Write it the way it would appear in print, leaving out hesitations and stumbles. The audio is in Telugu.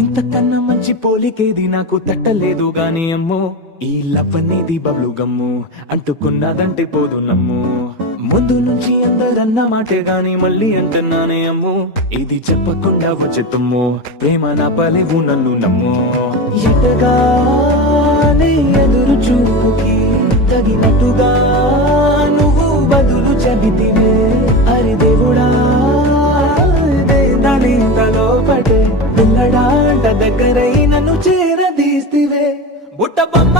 ఇంతకన్నా మంచి పోలికేది నాకు తట్టలేదు గాని అమ్మో, ఈ లవ్ అనేది బబ్లు గమ్ము, అంటుకున్నదంటే పోదు నమ్ము. ముందు నుంచి అందరన్న మాటే గాని మళ్ళీ అంటున్నానే అమ్ము, ఇది చెప్పకుండా వచ్చే తుమ్ము, ప్రేమ నా పలేవు నన్ను నమ్ము. ఎటగానే ఎదురు చూపుకి తగినట్టుగా నువ్వు బదులు చెబితివే, అరి దేవుడా దాని లోపటే పిల్లడాంట దగ్గరై నన్ను చేరదీస్తివే. బుట్ట బొమ్మ